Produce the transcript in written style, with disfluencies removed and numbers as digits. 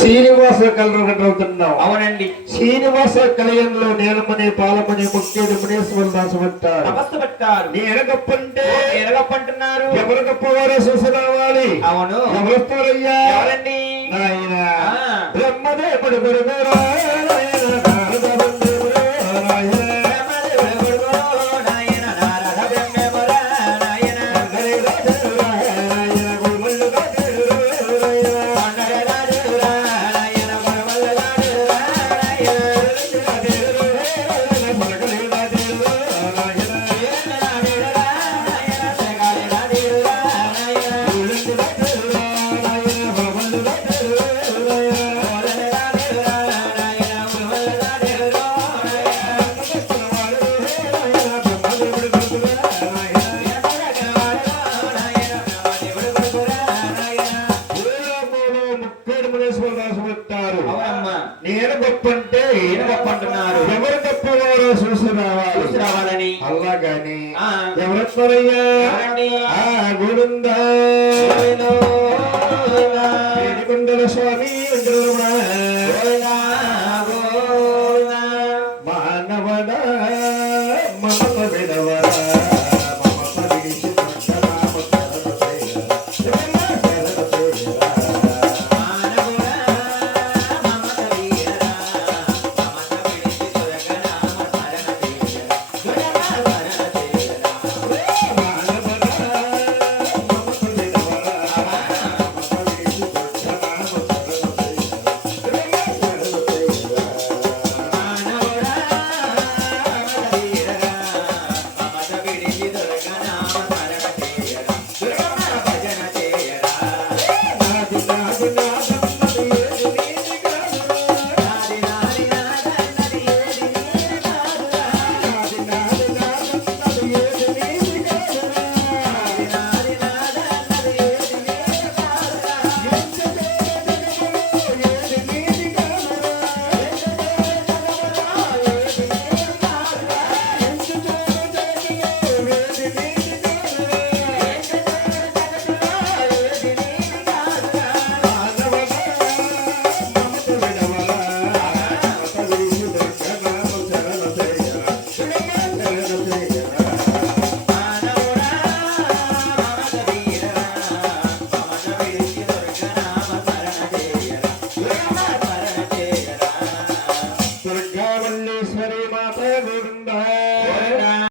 శ్రీనివాస కలరవుతున్నావు. అవునండి. శ్రీనివాస కలయంలో నేలమనే పాలమనే ముఖ్యుడు మునేశ్వర దాసు పట్టారు. తపస్సు పట్టారు. నేను గొప్పంటే ఎరగప్పంటున్నారు. ఎవరు గొప్పవారో చూసి రావాలి. అవును. ఎవరొస్తారయ్యా? ఎవరండి? నాయన బ్రహ్మదేవుడు గురువురా నేను గొప్పంటే ఈయన గొప్ప అంటున్నారు. ఎవరు గొప్పవారో చూసి రావాలని. అలాగని ఎవరొస్తారయ్యా? గోవిందా కుండల స్వామి వెంకటరమణ